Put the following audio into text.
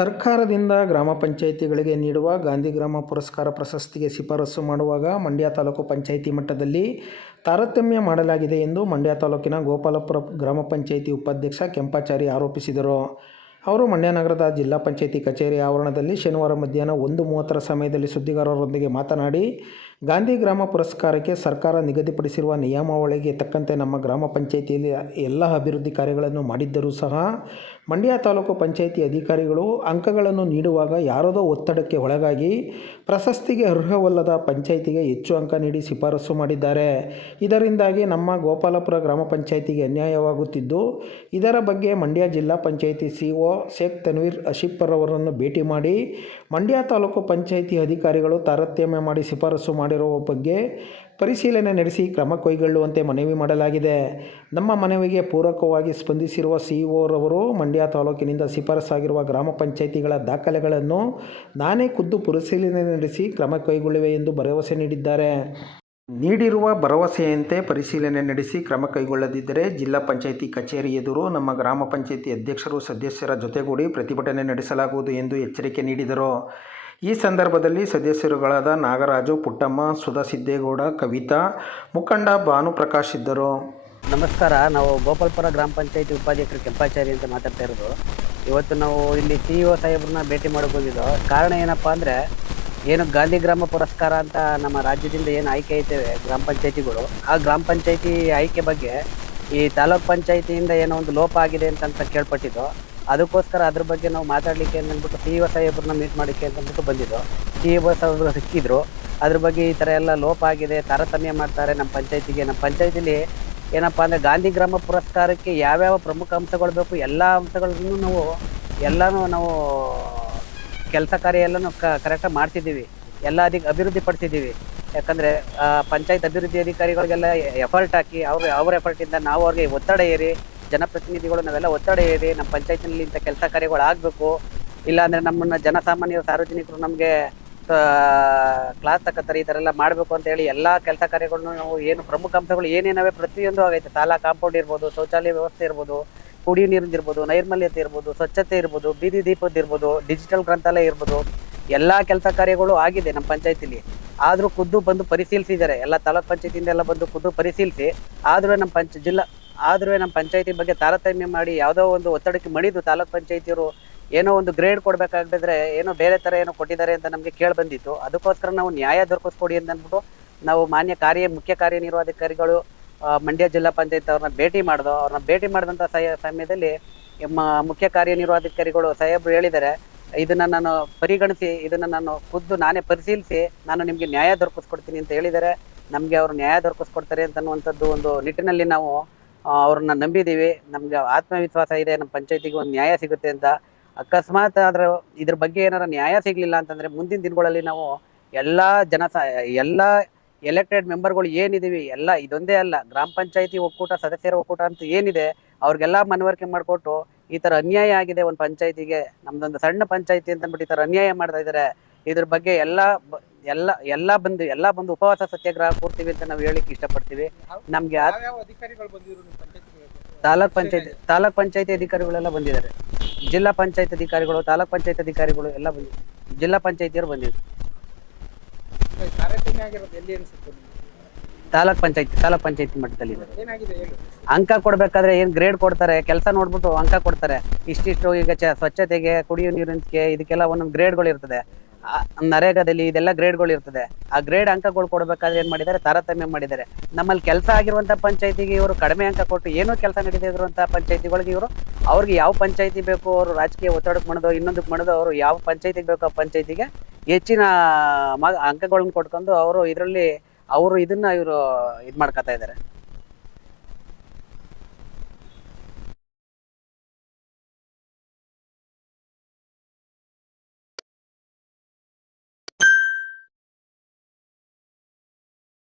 ಸರ್ಕಾರದಿಂದ ಗ್ರಾಮ ಪಂಚಾಯಿತಿಗಳಿಗೆ ನೀಡುವ ಗಾಂಧಿ ಗ್ರಾಮ ಪುರಸ್ಕಾರ ಪ್ರಶಸ್ತಿಗೆ ಶಿಫಾರಸು ಮಾಡುವಾಗ ಮಂಡ್ಯ ತಾಲೂಕು ಪಂಚಾಯಿತಿ ಮಟ್ಟದಲ್ಲಿ ತಾರತಮ್ಯ ಮಾಡಲಾಗಿದೆ ಎಂದು ಮಂಡ್ಯ ತಾಲೂಕಿನ ಗೋಪಾಲಪುರ ಗ್ರಾಮ ಪಂಚಾಯಿತಿ ಉಪಾಧ್ಯಕ್ಷ ಕೆಂಪಾಚಾರಿ ಆರೋಪಿಸಿದರು. ಅವರು ಮಂಡ್ಯ ನಗರದ ಜಿಲ್ಲಾ ಪಂಚಾಯಿತಿ ಕಚೇರಿ ಆವರಣದಲ್ಲಿ ಶನಿವಾರ ಮಧ್ಯಾಹ್ನ 1:30 ಸಮಯದಲ್ಲಿ ಸುದ್ದಿಗಾರರೊಂದಿಗೆ ಮಾತನಾಡಿ, ಗಾಂಧಿ ಗ್ರಾಮ ಪುರಸ್ಕಾರಕ್ಕೆ ಸರ್ಕಾರ ನಿಗದಿಪಡಿಸಿರುವ ನಿಯಮಾವಳಿಗೆ ತಕ್ಕಂತೆ ನಮ್ಮ ಗ್ರಾಮ ಪಂಚಾಯಿತಿಯಲ್ಲಿ ಎಲ್ಲ ಅಭಿವೃದ್ಧಿ ಕಾರ್ಯಗಳನ್ನು ಮಾಡಿದ್ದರೂ ಸಹ ಮಂಡ್ಯ ತಾಲೂಕು ಪಂಚಾಯಿತಿ ಅಧಿಕಾರಿಗಳು ಅಂಕಗಳನ್ನು ನೀಡುವಾಗ ಯಾರದೋ ಒತ್ತಡಕ್ಕೆ ಒಳಗಾಗಿ ಪ್ರಶಸ್ತಿಗೆ ಅರ್ಹವಲ್ಲದ ಪಂಚಾಯಿತಿಗೆ ಹೆಚ್ಚು ಅಂಕ ನೀಡಿ ಶಿಫಾರಸು ಮಾಡಿದ್ದಾರೆ. ಇದರಿಂದಾಗಿ ನಮ್ಮ ಗೋಪಾಲಪುರ ಗ್ರಾಮ ಪಂಚಾಯಿತಿಗೆ ಅನ್ಯಾಯವಾಗುತ್ತಿದ್ದು, ಇದರ ಬಗ್ಗೆ ಮಂಡ್ಯ ಜಿಲ್ಲಾ ಪಂಚಾಯಿತಿ ಸಿಇಒ ಶೇಖ್ ತನ್ವೀರ್ ಆಸಿಫ್ರವರನ್ನು ಭೇಟಿ ಮಾಡಿ ಮಂಡ್ಯ ತಾಲೂಕು ಪಂಚಾಯಿತಿ ಅಧಿಕಾರಿಗಳು ತಾರತಮ್ಯ ಮಾಡಿ ಶಿಫಾರಸು ಮಾಡಿರುವ ಬಗ್ಗೆ ಪರಿಶೀಲನೆ ನಡೆಸಿ ಕ್ರಮ ಕೈಗೊಳ್ಳುವಂತೆ ಮನವಿ ಮಾಡಲಾಗಿದೆ. ನಮ್ಮ ಮನವಿಗೆ ಪೂರಕವಾಗಿ ಸ್ಪಂದಿಸಿರುವ ಸಿಇಒರವರು ಮಂಡ್ಯ ತಾಲೂಕಿನಿಂದ ಶಿಫಾರಸಾಗಿರುವ ಗ್ರಾಮ ಪಂಚಾಯಿತಿಗಳ ದಾಖಲೆಗಳನ್ನು ನಾನೇ ಖುದ್ದು ಪರಿಶೀಲನೆ ನಡೆಸಿ ಕ್ರಮ ಕೈಗೊಳ್ಳುವೆ ಎಂದು ಭರವಸೆ ನೀಡಿದ್ದಾರೆ. ನೀಡಿರುವ ಭರವಸೆಯಂತೆ ಪರಿಶೀಲನೆ ನಡೆಸಿ ಕ್ರಮ ಕೈಗೊಳ್ಳದಿದ್ದರೆ ಜಿಲ್ಲಾ ಪಂಚಾಯಿತಿ ಕಚೇರಿ ಎದುರು ನಮ್ಮ ಗ್ರಾಮ ಪಂಚಾಯಿತಿ ಅಧ್ಯಕ್ಷರು ಸದಸ್ಯರ ಜೊತೆಗೂಡಿ ಪ್ರತಿಭಟನೆ ನಡೆಸಲಾಗುವುದು ಎಂದು ಎಚ್ಚರಿಕೆ ನೀಡಿದರು. ಈ ಸಂದರ್ಭದಲ್ಲಿ ಸದಸ್ಯರುಗಳಾದ ನಾಗರಾಜು, ಪುಟ್ಟಮ್ಮ, ಸುಧಾ ಸಿದ್ದೇಗೌಡ, ಕವಿತಾ, ಮುಖಂಡ ಭಾನುಪ್ರಕಾಶ್ ಇದ್ದರು. ನಮಸ್ಕಾರ. ನಾವು ಗೋಪಾಲಪುರ ಗ್ರಾಮ ಪಂಚಾಯಿತಿ ಉಪಾಧ್ಯಕ್ಷರು ಕೆಂಪಾಚಾರಿ ಅಂತ ಮಾತಾಡ್ತಾ ಇರೋದು. ಇವತ್ತು ನಾವು ಇಲ್ಲಿ ಸಿಇಒ ಸಾಹೇಬ್ರನ್ನ ಭೇಟಿ ಮಾಡೋಕೆ ಬಂದಿದ್ದು. ಕಾರಣ ಏನಪ್ಪ ಅಂದರೆ, ಏನು ಗಾಂಧಿ ಗ್ರಾಮ ಪುರಸ್ಕಾರ ಅಂತ ನಮ್ಮ ರಾಜ್ಯದಿಂದ ಏನು ಆಯ್ಕೆ ಐತೇವೆ ಗ್ರಾಮ ಪಂಚಾಯಿತಿಗಳು, ಆ ಗ್ರಾಮ ಪಂಚಾಯಿತಿ ಆಯ್ಕೆ ಬಗ್ಗೆ ಈ ತಾಲೂಕ್ ಪಂಚಾಯಿತಿಯಿಂದ ಏನೋ ಒಂದು ಲೋಪ ಆಗಿದೆ ಅಂತ ಕೇಳ್ಪಟ್ಟಿದ್ದು. ಅದಕ್ಕೋಸ್ಕರ ಅದ್ರ ಬಗ್ಗೆ ನಾವು ಮಾತಾಡಲಿಕ್ಕೆ ಅಂತಂದ್ಬಿಟ್ಟು ಸಿಇಒ ಸಾಹೇಬ್ರನ್ನ ಮೀಟ್ ಮಾಡೋಕ್ಕೆ ಅಂತಂದ್ಬಿಟ್ಟು ಬಂದಿದ್ದು. ಸಿಇಒ ಸಾಹೇಬ್ರು ಸಿಕ್ಕಿದ್ರು. ಅದ್ರ ಬಗ್ಗೆ ಈ ಥರ ಎಲ್ಲ ಲೋಪ ಆಗಿದೆ, ತಾರತಮ್ಯ ಮಾಡ್ತಾರೆ ನಮ್ಮ ಪಂಚಾಯಿತಿಗೆ. ನಮ್ಮ ಪಂಚಾಯಿತಿಲಿ ಏನಪ್ಪ ಅಂದರೆ ಗಾಂಧಿ ಗ್ರಾಮ ಪುರಸ್ಕಾರಕ್ಕೆ ಯಾವ್ಯಾವ ಪ್ರಮುಖ ಅಂಶಗಳು ಬೇಕು ಎಲ್ಲ ಅಂಶಗಳನ್ನು ನಾವು ಕೆಲಸ ಕಾರ್ಯ ಎಲ್ಲನೂ ಕರೆಕ್ಟಾಗಿ ಮಾಡ್ತಿದ್ದೀವಿ. ಎಲ್ಲ ಅಭಿವೃದ್ಧಿ ಪಡಿಸಿದ್ದೀವಿ. ಯಾಕಂದರೆ ಪಂಚಾಯತ್ ಅಭಿವೃದ್ಧಿ ಅಧಿಕಾರಿಗಳಿಗೆಲ್ಲ ಎಫರ್ಟ್ ಹಾಕಿ ಅವ್ರ ಎಫರ್ಟಿಂದ ನಾವು ಅವ್ರಿಗೆ ಒತ್ತಡ ಏರಿ, ಜನಪ್ರತಿನಿಧಿಗಳು ನಾವೆಲ್ಲ ಒತ್ತಡ ಏರಿ ನಮ್ಮ ಪಂಚಾಯತಿನಲ್ಲಿ ಇಂಥ ಕೆಲಸ ಕಾರ್ಯಗಳು ಆಗಬೇಕು, ಇಲ್ಲಾಂದರೆ ನಮ್ಮನ್ನು ಜನಸಾಮಾನ್ಯರು ಸಾರ್ವಜನಿಕರು ನಮಗೆ ಕ್ಲಾಸ್ ತಗೋತಾರೆ, ಈ ಥರ ಎಲ್ಲ ಮಾಡಬೇಕು ಅಂತ ಹೇಳಿ ಎಲ್ಲ ಕೆಲಸ ಕಾರ್ಯಗಳನ್ನು ನಾವು ಏನು ಪ್ರಮುಖ ಅಂಶಗಳು ಏನೇನವೆ ಪ್ರತಿಯೊಂದು ಆಗೈತೆ. ಶಾಲಾ ಕಾಂಪೌಂಡ್ ಇರ್ಬೋದು, ಶೌಚಾಲಯ ವ್ಯವಸ್ಥೆ ಇರ್ಬೋದು, ಕುಡಿಯೋ ನೀರಿಂದ ಇರ್ಬೋದು, ನೈರ್ಮಲ್ಯತೆ ಇರ್ಬೋದು, ಸ್ವಚ್ಛತೆ ಇರ್ಬೋದು, ಬೀದಿ ದೀಪದ ಇರ್ಬೋದು, ಡಿಜಿಟಲ್ ಗ್ರಂಥಾಲಯ ಇರ್ಬೋದು, ಎಲ್ಲ ಕೆಲಸ ಕಾರ್ಯಗಳು ಆಗಿದೆ ನಮ್ಮ ಪಂಚಾಯತಿಲಿ. ಆದರೂ ಖುದ್ದು ಬಂದು ಪರಿಶೀಲಿಸಿದ್ದಾರೆ. ಎಲ್ಲ ತಾಲೂಕ್ ಪಂಚಾಯತಿಯಿಂದ ಎಲ್ಲ ಬಂದು ಖುದ್ದು ಪರಿಶೀಲಿಸಿ ಆದರೂ ನಮ್ಮ ಪಂಚಾಯತಿ ಬಗ್ಗೆ ತಾರತಮ್ಯ ಮಾಡಿ ಯಾವುದೋ ಒಂದು ಒತ್ತಡಕ್ಕೆ ಮಣಿದು ತಾಲೂಕ್ ಪಂಚಾಯತಿಯವರು ಏನೋ ಒಂದು ಗ್ರೇಡ್ ಕೊಡಬೇಕಾಗಿದ್ರೆ ಏನೋ ಬೇರೆ ಥರ ಏನೋ ಕೊಟ್ಟಿದ್ದಾರೆ ಅಂತ ನಮಗೆ ಕೇಳಿ ಬಂದಿತ್ತು. ಅದಕ್ಕೋಸ್ಕರ ನಾವು ನ್ಯಾಯ ದೊರಕಿಸ್ಕೊಡಿ ಅಂತ ಅಂದ್ಬಿಟ್ಟು ನಾವು ಮುಖ್ಯ ಕಾರ್ಯನಿರ್ವಹಣಾಧಿಕಾರಿಗಳು ಮಂಡ್ಯ ಜಿಲ್ಲಾ ಪಂಚಾಯತ್ ಅವ್ರನ್ನ ಭೇಟಿ ಮಾಡಿದೋ. ಅವ್ರನ್ನ ಭೇಟಿ ಮಾಡಿದಂಥ ಸಮಯದಲ್ಲಿ ಮುಖ್ಯ ಕಾರ್ಯನಿರ್ವಹಣಾಧಿಕಾರಿಗಳು ಸಾಹೇಬರು ಹೇಳಿದ್ದಾರೆ, ಇದನ್ನು ನಾನು ಪರಿಗಣಿಸಿ, ಇದನ್ನು ನಾನು ಖುದ್ದು ನಾನೇ ಪರಿಶೀಲಿಸಿ ನಾನು ನಿಮಗೆ ನ್ಯಾಯ ದೊರಕಿಸ್ಕೊಡ್ತೀನಿ ಅಂತ ಹೇಳಿದ್ದಾರೆ. ನಮಗೆ ಅವರು ನ್ಯಾಯ ದೊರಕಿಸ್ಕೊಡ್ತಾರೆ ಅಂತನ್ನುವಂಥದ್ದು ಒಂದು ನಿಟ್ಟಿನಲ್ಲಿ ನಾವು ಅವ್ರನ್ನ ನಂಬಿದ್ದೀವಿ. ನಮಗೆ ಆತ್ಮವಿಶ್ವಾಸ ಇದೆ ನಮ್ಮ ಪಂಚಾಯತಿಗೆ ಒಂದು ನ್ಯಾಯ ಸಿಗುತ್ತೆ ಅಂತ. ಅಕಸ್ಮಾತ್ ಆದರೆ ಇದ್ರ ಬಗ್ಗೆ ಏನಾರ ನ್ಯಾಯ ಸಿಗಲಿಲ್ಲ ಅಂತಂದರೆ ಮುಂದಿನ ದಿನಗಳಲ್ಲಿ ನಾವು ಎಲ್ಲ ಎಲೆಕ್ಟೆಡ್ ಮೆಂಬರ್ಗಳು ಏನಿದ್ದೀವಿ ಎಲ್ಲ, ಇದೊಂದೇ ಅಲ್ಲ, ಗ್ರಾಮ ಪಂಚಾಯತಿ ಒಕ್ಕೂಟ, ಸದಸ್ಯರ ಒಕ್ಕೂಟ ಅಂತ ಏನಿದೆ ಅವ್ರಿಗೆಲ್ಲ ಮನವರಿಕೆ ಮಾಡಿಕೊಟ್ಟು ಈ ಥರ ಅನ್ಯಾಯ ಆಗಿದೆ ಒಂದು ಪಂಚಾಯತಿಗೆ, ನಮ್ದೊಂದು ಸಣ್ಣ ಪಂಚಾಯತಿ ಅಂತ ಅಂದ್ಬಿಟ್ಟು ಈ ಥರ ಅನ್ಯಾಯ ಮಾಡ್ತಾ ಇದ್ದಾರೆ. ಇದ್ರ ಬಗ್ಗೆ ಎಲ್ಲ ಬಂದು ಉಪವಾಸ ಸತ್ಯಾಗ್ರಹ ಕೂರ್ತೀವಿ ಅಂತ ನಾವು ಹೇಳಿಕ್ಕೆ ಇಷ್ಟಪಡ್ತೀವಿ. ನಮಗೆ ತಾಲೂಕ್ ಪಂಚಾಯತಿ ಅಧಿಕಾರಿಗಳೆಲ್ಲ ಬಂದಿದ್ದಾರೆ. ಜಿಲ್ಲಾ ಪಂಚಾಯತ್ ಅಧಿಕಾರಿಗಳು, ತಾಲೂಕ್ ಪಂಚಾಯತ್ ಅಧಿಕಾರಿಗಳು ಎಲ್ಲ ಬಂದಿದ್ದಾರೆ. ಜಿಲ್ಲಾ ಪಂಚಾಯತಿಯವರು ಬಂದಿದ್ದಾರೆ. ತಾಲೂಕ್ ಪಂಚಾಯತಿ ಮಟ್ಟದಲ್ಲಿ ಅಂಕ ಕೊಡ್ಬೇಕಾದ್ರೆ ಏನು ಗ್ರೇಡ್ ಕೊಡ್ತಾರೆ, ಕೆಲಸ ನೋಡ್ಬಿಟ್ಟು ಅಂಕ ಕೊಡ್ತಾರೆ. ಇಷ್ಟಿಷ್ಟು ಈಗ ಸ್ವಚ್ಛತೆಗೆ, ಕುಡಿಯೋ ನೀರಿನ ಇದಕ್ಕೆಲ್ಲ ಒಂದೊಂದು ಗ್ರೇಡ್ಗಳು ಇರ್ತದೆ. ನರೇಗಾದಲ್ಲಿ ಇದೆಲ್ಲ ಗ್ರೇಡ್ಗಳು ಇರ್ತದೆ. ಆ ಗ್ರೇಡ್ ಅಂಕಗಳು ಕೊಡ್ಬೇಕಾದ್ರೆ ಏನ್ ಮಾಡಿದ್ದಾರೆ, ತಾರತಮ್ಯ ಮಾಡಿದ್ದಾರೆ. ನಮ್ಮಲ್ಲಿ ಕೆಲಸ ಆಗಿರುವಂತಹ ಪಂಚಾಯತಿಗೆ ಇವರು ಕಡಿಮೆ ಅಂಕ ಕೊಟ್ಟು, ಏನೋ ಕೆಲಸ ನಡೀತಿರುವಂತಹ ಪಂಚಾಯತಿಗಳಿಗೆ ಅವ್ರಿಗೆ ಯಾವ ಪಂಚಾಯತಿ ಬೇಕು, ಅವರು ರಾಜಕೀಯ ಒತ್ತಡಕ್ಕೆ ಮಣದೋ ಇನ್ನೊಂದಕ್ಕೆ ಮಣದೋ ಅವರು ಯಾವ ಪಂಚಾಯತಿಗೆ ಬೇಕೋ ಆ ಪಂಚಾಯತಿಗೆ ಹೆಚ್ಚಿನ ಅಂಕಗಳನ್ನು ಕೊಟ್ಕೊಂಡು ಅವರು ಇದನ್ನ ಇದು ಮಾಡ್ಕೊತಾ ಇದ್ದಾರೆ.